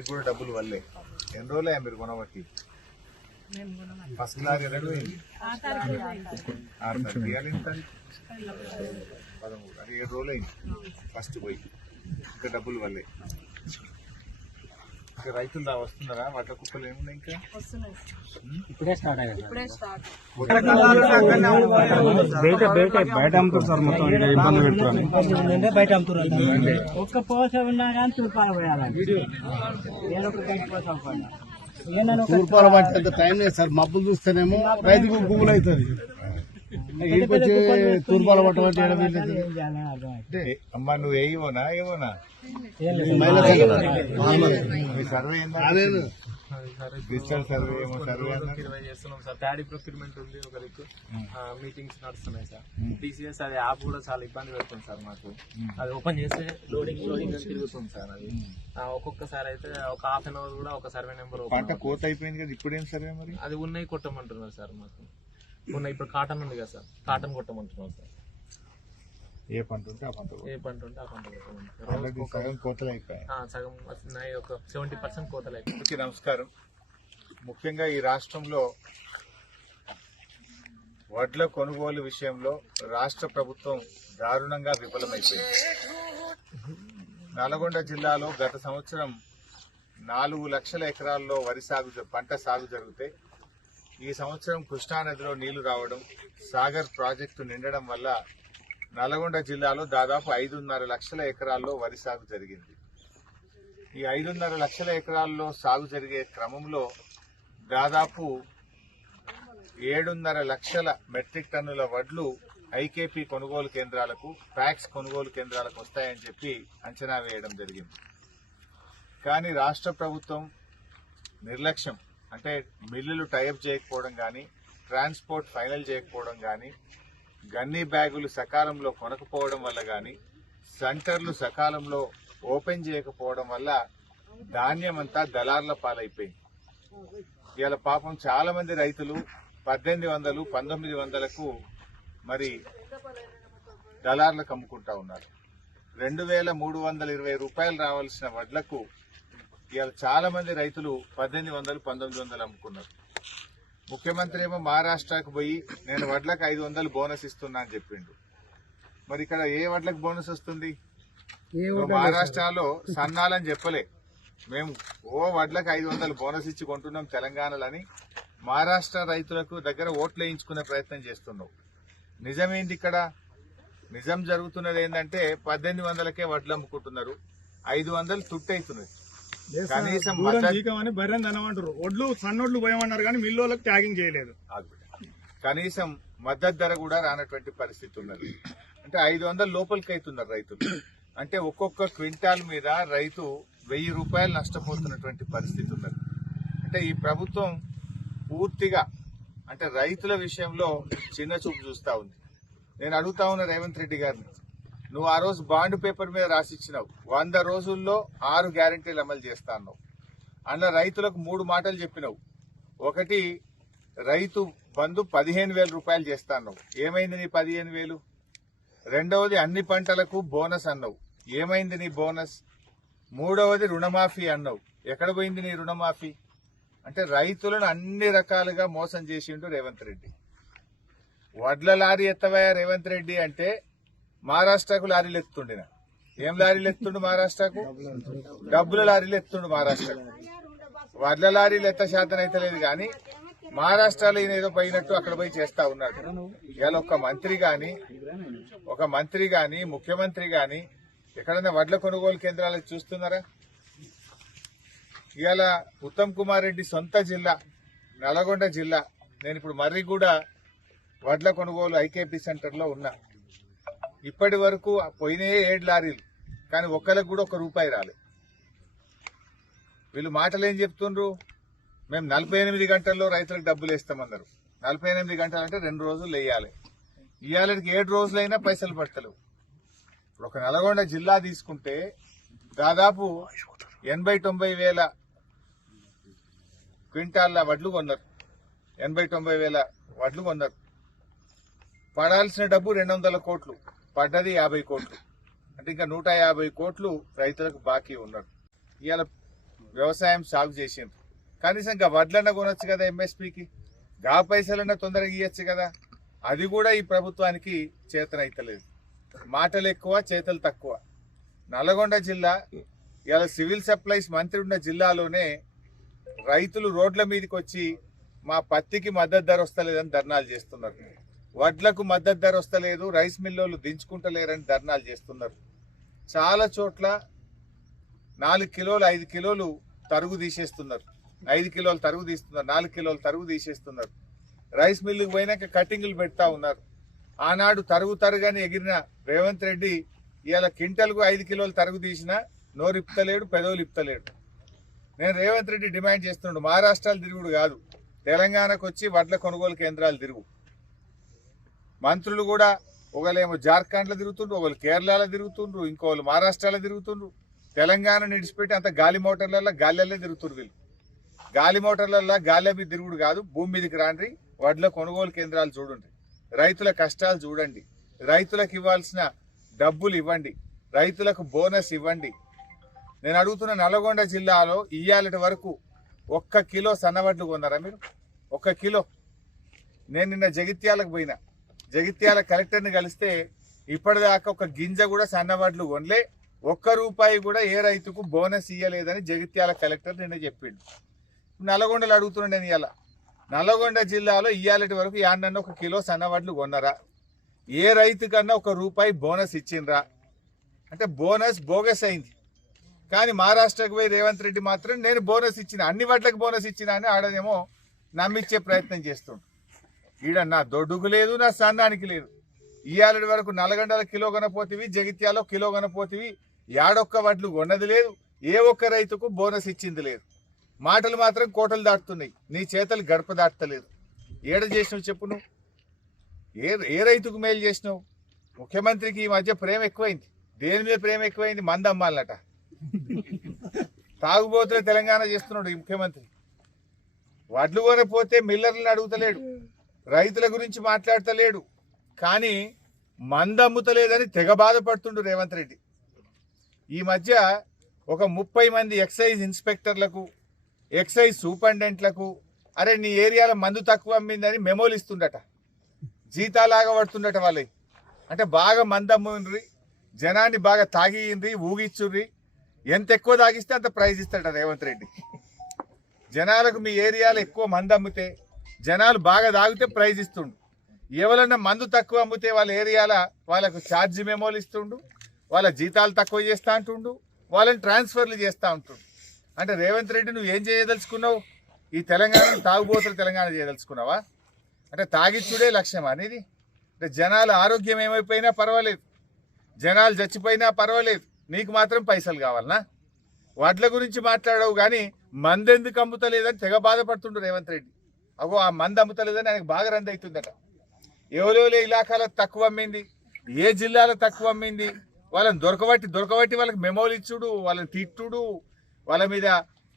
వారికి కూడా డబ్బులు వల్లే. ఎన్ని రోజులే మీరు కొనబట్టి? ఫస్ట్ లారీ 6 తారీఖు ఇవ్వాలి. 13 అది 7 రోజులు అయింది ఫస్ట్ పోయి. ఇంకా డబ్బులు వల్లే. ఇంకా రైతులు వస్తున్నారా? వడ్ల కుప్పలు ఏమున్నాయి? ఇంకా ఇప్పుడే స్టార్ట్ అయ్యాయి. బయట అమ్ముతారు సార్, మొత్తం ఇబ్బంది పెడుతున్నారు. బయట అమ్ముతున్నారు. ఒక్క పోస ఉన్నా కానీ తూర్పాల పోయాలి. తూర్పాల పట్టేంత టైం లేదు సార్. మబ్బులు చూస్తేనేమో రైతుకు గుబులు అవుతుంది. ఇంకొచ్చి తూర్పాల పట్టబట్టి అమ్మా నువ్వు ఏవోనా ఏవోనా సర్వే డిజిటల్ సర్వే ఏమో సర్వే చేస్తున్నాం సార్. ప్యాడీ ప్రొక్యూర్మెంట్ ఉంది ఒకరికి, మీటింగ్స్ నడుస్తున్నాయి సార్. టీసీఎస్ అది యాప్ కూడా చాలా ఇబ్బంది పెడుతుంది సార్ మాకు. అది ఓపెన్ చేస్తే లోడింగ్ అని తిరుగుతుంది సార్. అది ఒక్కొక్కసారి అయితే ఒక హాఫ్ అన్ అవర్ కూడా ఒక సర్వే నెంబర్. పంట కోత అయిపోయింది కదా, ఇప్పుడేం సర్వే మరి? అది ఉన్నాయి కొట్టమంటున్నారు సార్ మాకు. ఉన్నాయి ఇప్పుడు కాటన్ ఉంది కదా సార్, కాటన్ కొట్టమంటున్నారు సార్. ఏ పంట ఉంటే ఆ పంట, ఏ పంట ఉంటే ఆ పంట కొట్టమంటారు. సగం కోతలు అయిపోయాయి. సగం వచ్చినాయి, ఒక 70% కోతలు అయిపోయి. నమస్కారం. ముఖ్యంగా ఈ రాష్ట్రంలో వడ్ల కొనుగోలు విషయంలో రాష్ట్ర ప్రభుత్వం దారుణంగా విఫలమైపోయింది. నల్గొండ జిల్లాలో గత సంవత్సరం 4 లక్షల ఎకరాల్లో వరి పంట సాగు జరిగితే ఈ సంవత్సరం కృష్ణానదిలో నీళ్లు రావడం, సాగర్ ప్రాజెక్టు నిండడం వల్ల నల్గొండ జిల్లాలో దాదాపు 5.5 లక్షల ఎకరాల్లో వరి సాగు జరిగింది. ఈ 5.5 లక్షల ఎకరాల్లో సాగు జరిగే క్రమంలో దాదాపు 7.5 లక్షల మెట్రిక్ టన్నుల వడ్లు ఐకేపీ కొనుగోలు కేంద్రాలకు, ప్యాక్స్ కొనుగోలు కేంద్రాలకు వస్తాయని చెప్పి అంచనా వేయడం జరిగింది. కానీ రాష్ట్ర ప్రభుత్వం నిర్లక్ష్యం, అంటే మిల్లులు టైఅప్ చేయకపోవడం కానీ, ట్రాన్స్పోర్ట్ ఫైనల్ చేయకపోవడం కానీ, గన్నీ బ్యాగులు సకాలంలో కొనకపోవడం వల్ల కానీ, సెంటర్లు సకాలంలో ఓపెన్ చేయకపోవడం వల్ల ధాన్యం అంతా దళార్ల పాలైపోయింది. ఇవాళ పాపం చాలా మంది రైతులు 1800, 1900కు మరి దళార్లకు అమ్ముకుంటా ఉన్నారు. 2320 రూపాయలు రావాల్సిన వడ్లకు ఇవాళ చాలా మంది రైతులు 1800, 1900 అమ్ముకున్నారు. ముఖ్యమంత్రి ఏమో మహారాష్ట్రకు పోయి నేను వడ్లకు 500 బోనస్ ఇస్తున్నా అని చెప్పిండు. మరి ఇక్కడ ఏ వడ్లకు బోనస్ వస్తుంది? మహారాష్ట్రలో సన్నాలని చెప్పలే, మేము వడ్లకు 500 బోనస్ ఇచ్చి కొంటున్నాం తెలంగాణలని మహారాష్ట్ర రైతులకు దగ్గర ఓట్లు వేయించుకునే ప్రయత్నం చేస్తున్నావు. నిజమేంది ఇక్కడ? నిజం జరుగుతున్నది ఏంటంటే 1800కే వడ్లు అమ్ముకుంటున్నారు, 500 తుట్టయితున్నది. కనీసం ఒడ్లు సన్నొడ్లు పోయమన్నారు కానీ మిల్లులకు ట్యాగింగ్ చేయలేదు. కనీసం మద్దతు ధర కూడా రానటువంటి పరిస్థితి ఉన్నది. అంటే 500 లోపలికి అవుతున్నారు రైతులు. అంటే ఒక్కొక్క క్వింటాల్ మీద రైతు 1000 రూపాయలు నష్టపోతున్నటువంటి పరిస్థితి ఉన్నది. అంటే ఈ ప్రభుత్వం పూర్తిగా అంటే రైతుల విషయంలో చిన్న చూపు చూస్తా ఉంది. నేను అడుగుతా ఉన్నా రేవంత్ రెడ్డి గారిని, నువ్వు ఆ రోజు బాండ్ పేపర్ మీద రాసిచ్చినావు 100 రోజుల్లో 6 గ్యారెంటీలు అమలు చేస్తా అన్నావు. అందులో రైతులకు 3 మాటలు చెప్పినావు. ఒకటి, రైతు బంధు 15,000 రూపాయలు చేస్తా అన్నావు. ఏమైంది నీ 15,000? రెండవది, అన్ని పంటలకు బోనస్ అన్నావు. ఏమైంది నీ బోనస్? మూడవది, రుణమాఫీ అన్నావు. ఎక్కడ పోయింది నీ రుణమాఫీ? అంటే రైతులను అన్ని రకాలుగా మోసం చేసిండు రేవంత్ రెడ్డి. వడ్ల లారీ ఎత్తవయ్యా రేవంత్ రెడ్డి అంటే మహారాష్ట్రకు లారీలు ఎత్తుండిన. ఏం లారీలు ఎత్తుండు మహారాష్ట్రకు? డబ్బుల లారీలు ఎత్తుండు మహారాష్ట్రకు. వడ్ల లారీలు ఎత్త శాతం అయితే లేదు కానీ మహారాష్ట్రలో ఈయన ఏదో పోయినట్టు అక్కడ పోయి చేస్తా ఉన్నాడు. ఇవాళ ఒక మంత్రి గాని ముఖ్యమంత్రి గాని ఎక్కడైనా వడ్ల కొనుగోలు కేంద్రాలు చూస్తున్నారా? ఇవాళ ఉత్తమ్ కుమార్ రెడ్డి సొంత జిల్లా నల్గొండ జిల్లా, నేను ఇప్పుడు మర్రిగూడ వడ్ల కొనుగోలు ఐకేపీ సెంటర్లో ఉన్నా. ఇప్పటి వరకు పోయినాయే 7 లారీలు, కానీ ఒక్కరికి కూడా ₹1 రాలే. వీళ్ళు మాటలు ఏం చెప్తుండ్రు? మేము 48 గంటల్లో రైతులకు డబ్బులు వేస్తామన్నారు. 48 గంటలు అంటే 2 రోజులు వేయాలి. ఇవాళకి 7 రోజులైనా పైసలు పడతలేవు. ఇప్పుడు ఒక నల్గొండ జిల్లా తీసుకుంటే దాదాపు 80-90 వేల క్వింటాల్ల వడ్లు కొన్నారు. 80-90 వేల వడ్లు కొన్నారు. పడాల్సిన డబ్బు 200 కోట్లు, పడ్డది 50 కోట్లు. అంటే ఇంకా 150 కోట్లు రైతులకు బాకీ ఉన్నారు. ఇవాళ వ్యవసాయం సాగు చేసిండ్రు. కనీసం ఇంకా వడ్లన్న కొనొచ్చు కదా, ఎంఎస్పీకి గా పైసలన్నా తొందరగా ఇవ్వచ్చు కదా. అది కూడా ఈ ప్రభుత్వానికి చేతనైతలేదు. మాటలు ఎక్కువ, చేతలు తక్కువ. నల్గొండ జిల్లా ఇలా సివిల్ సప్లైస్ మంత్రి ఉన్న జిల్లాలోనే రైతులు రోడ్ల మీదకి వచ్చి మా పత్తికి మద్దతు ధర వస్తలేదని ధర్నాలు చేస్తున్నారు. వడ్లకు మద్దతు ధర వస్తలేదు, రైస్ మిల్లోళ్ళు దించుకుంటలేరని ధర్నాలు చేస్తున్నారు. చాలా చోట్ల 4 కిలోలు 5 కిలోలు తరుగు తీసేస్తున్నారు, 5 కిలోలు తరుగు తీస్తున్నారు, 4 కిలోలు తరుగు తీసేస్తున్నారు. రైస్ మిల్లుకి పోయినాక కటింగులు పెడతా ఉన్నారు. ఆనాడు తరుగని ఎగిరిన రేవంత్ రెడ్డి ఇవాళ క్వింటల్కు 5 కిలోలు తరుగు తీసినా నోరిప్తలేడు, పెదవులు ఇప్తలేడు. నేను రేవంత్ రెడ్డి డిమాండ్ చేస్తున్నాడు, మహారాష్ట్రాలు తిరుగుడు కాదు, తెలంగాణకు వచ్చి వడ్ల కొనుగోలు కేంద్రాలు తిరుగు. మంత్రులు కూడా ఒకళ్ళేమో జార్ఖండ్లో తిరుగుతుండ్రు, ఒకళ్ళు కేరళలో తిరుగుతుండ్రు, ఇంకోళ్ళు మహారాష్ట్రలో తిరుగుతుండ్రు. తెలంగాణ నిడిచిపెట్టి అంత గాలి మోటార్లలో గాలిలో తిరుగుతుండ్రు. వీళ్ళు గాలి మోటార్లలో గాలి మీద తిరుగుడు కాదు, భూమి మీదకి రాండ్రి, వడ్ల కొనుగోలు కేంద్రాలు చూడండి, రైతుల కష్టాలు చూడండి, రైతులకు ఇవ్వాల్సిన డబ్బులు ఇవ్వండి, రైతులకు బోనస్ ఇవ్వండి. నేను అడుగుతున్న నల్గొండ జిల్లాలో ఇయ్యాలటి వరకు 1 కిలో సన్నవడ్లు కొన్నారా మీరు? 1 కిలో. నేను నిన్న జగిత్యాలకు పోయినా, జగిత్యాల కలెక్టర్ని కలిస్తే ఇప్పటిదాకా 1 గింజ కూడా సన్నవడ్లు కొనలే, 1 రూపాయి కూడా ఏ రైతుకు బోనస్ ఇయ్యలేదని జగిత్యాల కలెక్టర్ నిన్న చెప్పిండు. నల్గొండలో అడుగుతున్నాను నేను, ఇలా నల్గొండ జిల్లాలో ఇయ్యాలటి వరకు యాన్నన్న 1 కిలో సన్నవడ్లు కొన్నారా? ఏ రైతు కన్నా 1 రూపాయి బోనస్ ఇచ్చిండ్రా? అంటే బోనస్ బోగస్ అయింది. కానీ మహారాష్ట్రకు పోయి రేవంత్ రెడ్డి మాత్రం నేను బోనస్ ఇచ్చిన, అన్ని వడ్లకు బోనస్ ఇచ్చిన అని ఆడనేమో నమ్మించే ప్రయత్నం చేస్తుండు. ఈడ నా దొడ్డుకు లేదు, నా సన్నానికి లేదు. ఇయ్యాలటి వరకు నల్గొండల కిలో కొనపోతివి, జగిత్యాలో కిలో కొనపోతివి, యాడొక్క వడ్లు కొన్నది లేదు, ఏ ఒక్క రైతుకు బోనస్ ఇచ్చింది లేదు. మాటలు మాత్రం కోటలు దాటుతున్నాయి, నీ చేతలు గడప దాటలేదు. ఏడ చేసినావు చెప్పు నువ్వు? ఏ రైతుకు మేలు చేసినావు? ముఖ్యమంత్రికి ఈ మధ్య ప్రేమ ఎక్కువైంది. దేని మీద ప్రేమ ఎక్కువైంది? మందు అమ్మాలట. తాగుబోతులే తెలంగాణ చేస్తున్నాడు ఈ ముఖ్యమంత్రి. వడ్లు కొనపోతే మిల్లర్లను అడుగుతలేడు, రైతుల గురించి మాట్లాడతలేడు, కానీ మందు అమ్ముతలేదని తెగ బాధపడుతుండు రేవంత్ రెడ్డి. ఈ మధ్య ఒక 30 మంది ఎక్సైజ్ ఇన్స్పెక్టర్లకు, ఎక్సైజ్ సూపరింటెండెంట్లకు అరే నీ ఏరియాలో మందు తక్కువ అమ్మిందని మెమోలు ఇస్తుండట, జీతాలాగా పడుతుండట వాళ్ళకి. అంటే బాగా మందు అమ్ముండ్రి, జనాన్ని బాగా తాగియిండ్రి, ఊగిచ్చుర్రి, ఎంత ఎక్కువ తాగిస్తే అంత ప్రైజ్ ఇస్తాడట రేవంత్ రెడ్డి. జనాలకు మీ ఏరియాలో ఎక్కువ మందు అమ్మితే, జనాలు బాగా తాగితే ప్రైజ్ ఇస్తుండు. ఎవరన్నా మందు తక్కువ అమ్మితే వాళ్ళ ఏరియాలో వాళ్ళకు ఛార్జీ మెమోలు ఇస్తుండు, వాళ్ళ జీతాలు తక్కువ చేస్తా అంటుండు, వాళ్ళని ట్రాన్స్ఫర్లు చేస్తూ ఉంటుండు. అంటే రేవంత్ రెడ్డి నువ్వు ఏం చేయదలుచుకున్నావు? ఈ తెలంగాణను తాగుబోతులు తెలంగాణ చేయదలుచుకున్నావా? అంటే తాగిచ్చుడే లక్ష్యం అనేది? అంటే జనాల ఆరోగ్యం ఏమైపోయినా పర్వాలేదు, జనాలు చచ్చిపోయినా పర్వాలేదు, నీకు మాత్రం పైసలు కావాలనా? వడ్ల గురించి మాట్లాడవు కానీ మందు ఎందుకు అమ్ముతలేదని తెగ బాధపడుతుండు రేవంత్ రెడ్డి. అగో ఆ మందు అమ్ముతలేదని ఆయనకు బాగా రంది అవుతుందట. ఎవరెవరే ఇలాకాలో తక్కువ అమ్మింది, ఏ జిల్లాలో తక్కువ అమ్మింది, వాళ్ళని దొరకబట్టి వాళ్ళకి మెమోలు ఇచ్చుడు, వాళ్ళని తిట్టుడు, వాళ్ళ మీద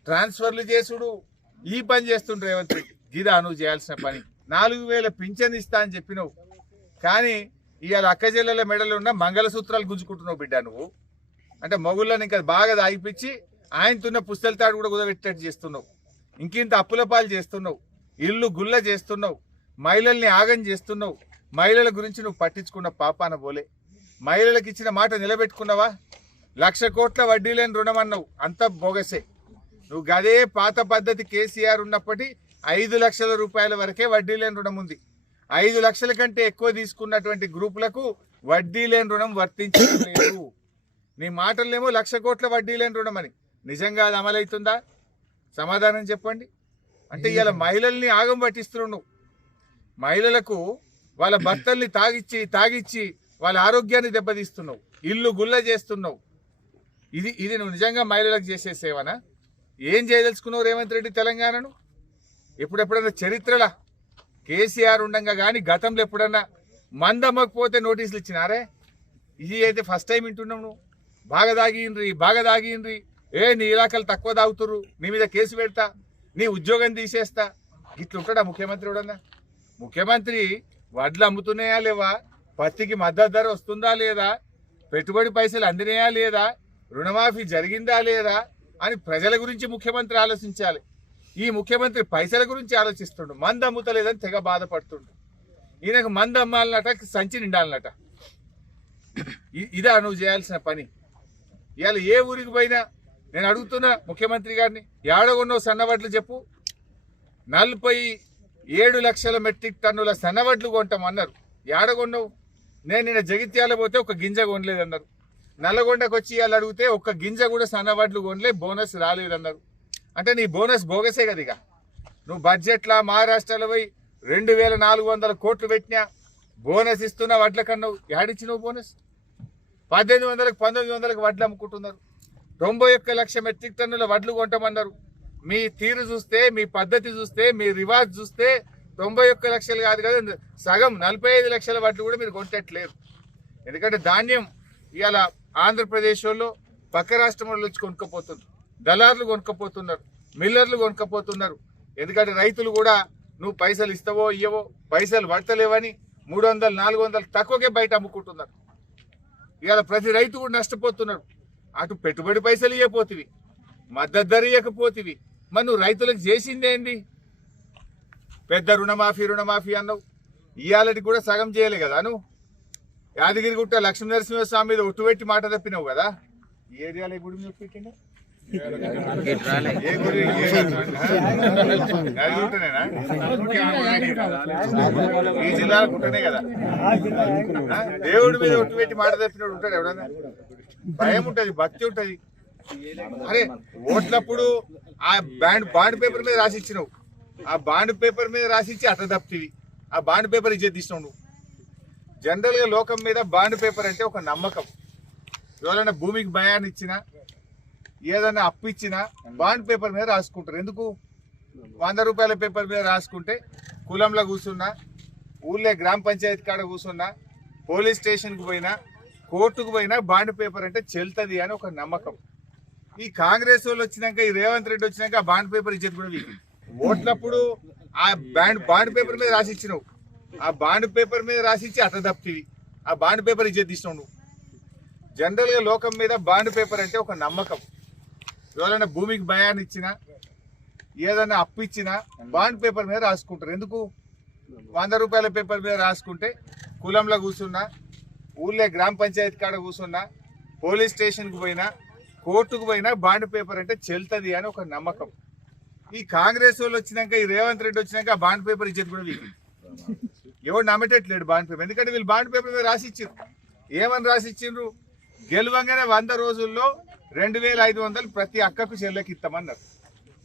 ట్రాన్స్ఫర్లు చేసుడు, ఈ పని చేస్తుండ్రు రేవంత్ రెడ్డి. గిదా నువ్వు చేయాల్సిన పని. 4000 పింఛన్ ఇస్తా అని చెప్పినావు, కానీ ఇవాళ అక్క జిల్లాల మెడలో ఉన్న మంగళసూత్రాలు గుంజుకుంటున్నావు బిడ్డ నువ్వు. అంటే మొగుళ్ళని ఇంకా బాగా దాగిపించి ఆయనతున్న పుస్తల తాడు కూడా కుదబెట్టేట్టు చేస్తున్నావు. ఇంకింత అప్పుల పాలు చేస్తున్నావు, ఇల్లు గుల్ల చేస్తున్నావు, మహిళల్ని ఆగం చేస్తున్నావు. మహిళల గురించి నువ్వు పట్టించుకున్న పాపాన పోలే. మహిళలకు ఇచ్చిన మాట నిలబెట్టుకున్నావా? 1,00,000 కోట్ల వడ్డీ లేని రుణం అన్నావు, అంత బోగసే. నువ్వు గదే పాత పద్ధతి కేసీఆర్ ఉన్నప్పటి 5 లక్షల రూపాయల వరకే వడ్డీ లేని రుణం ఉంది. 5 లక్షల కంటే ఎక్కువ తీసుకున్నటువంటి గ్రూపులకు వడ్డీ లేని రుణం వర్తించలేదు. నీ మాటలనేమో 1,00,000 కోట్ల వడ్డీ లేని రుణం అని. నిజంగా అది అమలవుతుందా? సమాధానం చెప్పండి. అంటే ఇవాళ మహిళల్ని ఆగం పట్టిస్తున్నావు. మహిళలకు వాళ్ళ భర్తల్ని తాగిచ్చి వాళ్ళ ఆరోగ్యాన్ని దెబ్బతీస్తున్నావు, ఇల్లు గుల్ల చేస్తున్నావు. ఇది నువ్వు నిజంగా మహిళలకు చేసే సేవనా? ఏం చేయదలుచుకున్నావు రేవంత్ రెడ్డి తెలంగాణను? ఎప్పుడెప్పుడన్నా చరిత్రలా కేసీఆర్ ఉండగా కానీ గతంలో ఎప్పుడన్నా మందు అమ్మకపోతే నోటీసులు ఇచ్చినారే? ఇది అయితే ఫస్ట్ టైం వింటున్నావు నువ్వు. బాగా తాగియండ్రి, నీ ఇలాకాలు తక్కువ తాగుతుర్రు, నీ మీద కేసు పెడతా, నీ ఉద్యోగం తీసేస్తా. ఇట్లుంటాడా ముఖ్యమంత్రి? ఎవడన్నా ముఖ్యమంత్రి వడ్లు అమ్ముతున్నాయా లేవా, పత్తికి మద్దతు ధర వస్తుందా లేదా, పెట్టుబడి పైసలు అందినాయా లేదా, రుణమాఫీ జరిగిందా లేదా, అని ప్రజల గురించి ముఖ్యమంత్రి ఆలోచించాలి. ఈ ముఖ్యమంత్రి పైసల గురించి ఆలోచిస్తుండు. మందు అమ్ముతలేదని తెగ బాధపడుతుండు. ఈయనకు మందు అమ్మాలన్నట, సంచి నిండాలన్నట. ఇదా నువ్వు చేయాల్సిన పని? ఇవాళ ఏ ఊరికి పోయినా నేను అడుగుతున్నా ముఖ్యమంత్రి గారిని, ఏడగొన్నో సన్నవడ్లు చెప్పు. 47 లక్షల మెట్రిక్ టన్నుల సన్నవడ్లు కొంటామన్నారు. ఏడగొన్నావు? నేను నిన్న జగిత్యాల పోతే ఒక గింజ కొనలేదన్నారు. నల్లగొండకు వచ్చి ఇవాళ అడిగితే ఒక్క గింజ కూడా సన్నవడ్లు కొనలే, బోనస్ రాలేదన్నారు. అంటే నీ బోనస్ బోగసే కదా. ఇక నువ్వు బడ్జెట్లా మహారాష్ట్రలో పోయి 2400 కోట్లు పెట్టినా బోనస్ ఇస్తున్నా వడ్ల కన్నావు. ఏడిచ్చినావు బోనస్? 1800కు 1900కు వడ్లు అమ్ముకుంటున్నారు. 91 లక్ష మెట్రిక్ టన్నుల వడ్లు కొంటామన్నారు. మీ తీరు చూస్తే, మీ పద్ధతి చూస్తే, మీ రివాజ్ చూస్తే 91 లక్షలు కాదు కదా, సగం 45 లక్షల వడ్లు కూడా మీరు కొంటట్లేరు. ఎందుకంటే ధాన్యం ఇవాళ ఆంధ్రప్రదేశ్ వాళ్ళు పక్క రాష్ట్రంలో వచ్చి కొనుక్కపోతున్నారు. దళారులు కొనుక్కపోతున్నారు, మిల్లర్లు కొనుక్కపోతున్నారు. ఎందుకంటే రైతులు కూడా నువ్వు పైసలు ఇస్తావో ఇయ్యవో, పైసలు పడతలేవని 300, 400 తక్కువకే బయట అమ్ముకుంటున్నారు. ఇవాళ ప్రతి రైతు కూడా నష్టపోతున్నారు. అటు పెట్టుబడి పైసలు ఇవ్వపోతివి, మద్దతు ధర ఇవ్వకపోతివి. మరి నువ్వు రైతులకు చేసిందేంది? పెద్ద రుణమాఫీ అన్నావు. ఇవాళకి కూడా సగం చేయలే కదా నువ్వు. యాదగిరిగుట్ట లక్ష్మీ నరసింహస్వామి మీద ఒట్టు పెట్టి మాట తప్పినావు కదా. ఈ ఏరియాలో గుడి మీద పెట్టిండే ఈ జిల్లాలో గుట్టనే కదా. దేవుడి మీద ఒట్టు పెట్టి మాట తప్పినోడు ఉంటాడు ఎవడన్నా? భయం ఉంటది, భక్తి ఉంటది. అరే ఓట్లప్పుడు ఆ బాండ్ పేపర్ మీద రాసిచ్చినావు. ఆ బాండ్ పేపర్ మీద రాసిచ్చి అట్ట తప్పివి. ఆ బాండ్ పేపర్ ఇచ్చేది తీసినావు నువ్వు. జనరల్ గా లోకం మీద బాండ్ పేపర్ అంటే ఒక నమ్మకం. ఎవరైనా భూమికి భయాన్ని ఇచ్చినా, ఏదైనా అప్పు ఇచ్చినా బాండ్ పేపర్ మీద రాసుకుంటారు. ఎందుకు? 100 రూపాయల పేపర్ మీద రాసుకుంటే కులంలో కూర్చున్నా, ఊళ్ళో గ్రామ పంచాయతీ కాడ కూర్చున్నా, పోలీస్ స్టేషన్కి పోయినా, కోర్టుకు పోయినా బాండ్ పేపర్ అంటే చెల్తుంది అని ఒక నమ్మకం. ఈ కాంగ్రెస్ వాళ్ళు వచ్చినాక, ఈ రేవంత్ రెడ్డి వచ్చినాక ఆ బాండ్ పేపర్ ఇచ్చేది కూడా వీకి. ఓట్లప్పుడు ఆ బాండ్ పేపర్ మీద రాసిచ్చినావు. ఆ బాండ్ పేపర్ మీద రాసిచ్చి అట్ట తప్పివి. ఆ బాండ్ పేపర్ ఇచ్చేది తీసినావు నువ్వు. జనరల్ గా లోకం మీద బాండ్ పేపర్ అంటే ఒక నమ్మకం. ఎవరైనా భూమికి భయాన్ని ఇచ్చినా, ఏదైనా అప్పు ఇచ్చినా బాండ్ పేపర్ మీద రాసుకుంటారు. ఎందుకు? 100 రూపాయల పేపర్ మీద రాసుకుంటే కులంలో కూర్చున్నా, ఊళ్ళో గ్రామ పంచాయతీ కాడ కూర్చున్నా, పోలీస్ స్టేషన్కి పోయినా, కోర్టుకు పోయినా బాండ్ పేపర్ అంటే చెల్తుంది అని ఒక నమ్మకం. ఈ కాంగ్రెస్ వాళ్ళు వచ్చినాక, ఈ రేవంత్ రెడ్డి వచ్చినాక ఆ బాండ్ పేపర్ ఇచ్చేది కూడా వీకి. ఎవడు నమ్మేటట్లేడు బాండ్ పేపర్. ఎందుకంటే వీళ్ళు బాండ్ పేపర్ మీద రాసిచ్చారు. ఏమని రాసిచ్చిండ్రు? గెలవంగానే 100 రోజుల్లో 2500 ప్రతి అక్కకు చెల్లెకి ఇస్తామన్నారు.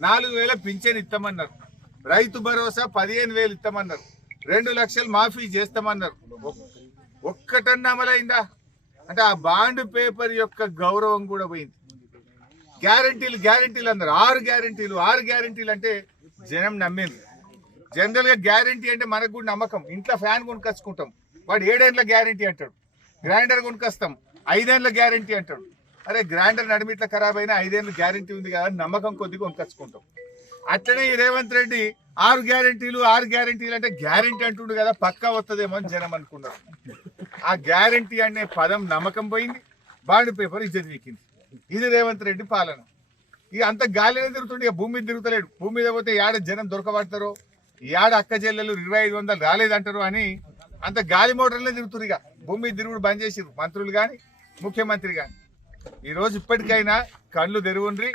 4000 పింఛన్ ఇస్తామన్నారు. రైతు భరోసా 15,000 ఇస్తామన్నారు. 2 లక్షలు మాఫీ చేస్తామన్నారు. ఒక్కటన్నా అమలైందా? అంటే ఆ బాండ్ పేపర్ యొక్క గౌరవం కూడా పోయింది. గ్యారంటీలు అన్నారు. 6 గ్యారంటీలు అంటే జనం నమ్మింది. జనరల్ గా గ్యారంటీ అంటే మనకు కూడా నమ్మకం. ఇంట్లో ఫ్యాన్ కొనుకొచ్చుకుంటాం, వాడు 7 ఏళ్ళ గ్యారంటీ అంటాడు. గ్రైండర్ కొనుకొస్తాం, 5 ఏళ్ళ గ్యారంటీ అంటాడు. అరే గ్రైండర్ నడిమిట్ల ఖరాబ్ అయినా 5 ఏళ్ళు గ్యారంటీ ఉంది కదా, నమ్మకం కొద్దిగా కొనుకొచ్చుకుంటాం. అట్లనే ఈ రేవంత్ రెడ్డి 6 గ్యారంటీలు అంటే గ్యారంటీ అంటుండు కదా, పక్కా వస్తుందేమో అని జనం అనుకున్నారు. ఆ గ్యారంటీ అనే పదం నమ్మకం పోయింది, బాండ్ పేపర్ ఇజ్జత్ వీకింది. ఇది రేవంత్ రెడ్డి పాలన. ఇక అంత గాలినే తిరుగుతుండే, ఇక భూమి మీద తిరుగుతలేడు. భూమి మీద పోతే ఏడ జనం దొరకబడతారో, ఏడ అక్క చెల్లెలు 2500 రాలేదంటారు అని అంత గాలి మోటార్లే తిరుగుతురు. ఇక భూమి మీద తిరుగుడు బంద్ చేసిరు మంత్రులు కానీ, ముఖ్యమంత్రి కానీ. ఈరోజు ఇప్పటికైనా కళ్ళు తెరువుండ్రి.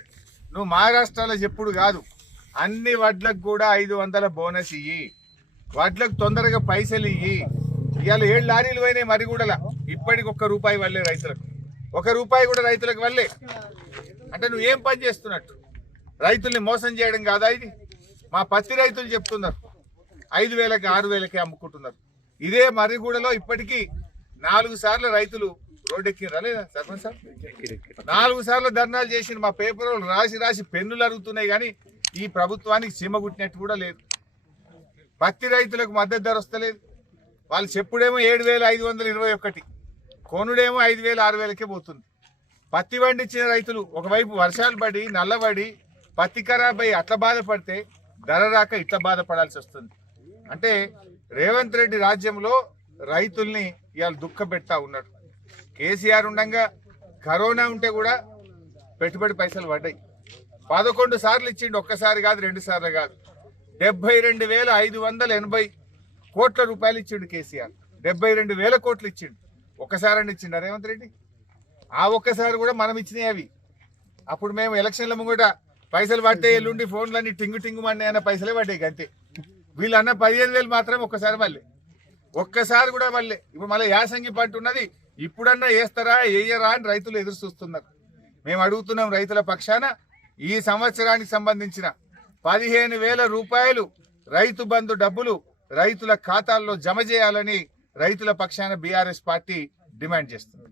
నువ్వు మహారాష్ట్రలో చెప్పుడు కాదు, అన్ని వడ్లకు కూడా 500 బోనస్ ఇయ్యి, వడ్లకు తొందరగా పైసలు ఇయ్యి. ఇవాళ 7 లారీలు పోయినాయి మరిగూడల, ఇప్పటికి ₹1 వల్లే రైతులకు, ₹1 కూడా రైతులకు వల్లే. అంటే నువ్వు ఏం పని చేస్తున్నట్టు? రైతుల్ని మోసం చేయడం కాదా ఇది? మా పత్తి రైతులు చెప్తున్నారు 5,000కి 6,000కి అమ్ముకుంటున్నారు. ఇదే మర్రిగూడలో ఇప్పటికీ 4 సార్లు రైతులు రోడ్డెక్కిరా లేదా సర్పంచ్ సార్? 4 సార్లు ధర్నాలు చేసిన మా పేపర్ రాసి పెన్నులు అరుగుతున్నాయి. కానీ ఈ ప్రభుత్వానికి సీమ గుట్టినట్టు కూడా లేదు. పత్తి రైతులకు మద్దతు ధర వస్తలేదు. వాళ్ళు చెప్పుడేమో 7,521, కొనుడేమో 5,000 6,000కే పోతుంది. పత్తి పండించిన రైతులు ఒకవైపు వర్షాలు పడి నల్లబడి పత్తి ఖరాబ్ అయ్యి అట్లా బాధపడితే ధర రాక ఇట్లా బాధపడాల్సి వస్తుంది. అంటే రేవంత్ రెడ్డి రాజ్యంలో రైతుల్ని ఇవాళ దుఃఖపెడతా ఉన్నాడు. కేసీఆర్ ఉండగా కరోనా ఉంటే కూడా పెట్టుబడి పైసలు పడ్డాయి. 11 సార్లు ఇచ్చిండు. ఒక్కసారి కాదు, 2 సార్లు కాదు. 72,580 కోట్ల రూపాయలు ఇచ్చిండు కేసీఆర్. 72,000 కోట్లు ఇచ్చిండు. ఒక్కసారి ఇచ్చిండు రేవంత్ రెడ్డి. ఆ ఒక్కసారి కూడా మనం ఇచ్చినాయి అవి. అప్పుడు మేము ఎలక్షన్ల ముంగట పైసలు పట్టే ఎల్లుండి ఫోన్లన్నీ టింగు టింగు మండి అన్న పైసలే పడ్డాయి అంతే. వీళ్ళు అన్న 15,000 మాత్రమే ఒక్కసారి మళ్ళీ. ఒక్కసారి కూడా మళ్ళీ. ఇప్పుడు మళ్ళీ యాసంగి పంట ఉన్నది, ఇప్పుడన్నా వేస్తారా వేయరా అని రైతులు ఎదురు చూస్తున్నారు. మేము అడుగుతున్నాం రైతుల పక్షాన, ఈ సంవత్సరానికి సంబంధించిన 15,000 రూపాయలు రైతు బంధు డబ్బులు రైతుల ఖాతాల్లో జమ చేయాలని రైతుల పక్షాన బీఆర్ఎస్ పార్టీ డిమాండ్ చేస్తుంది.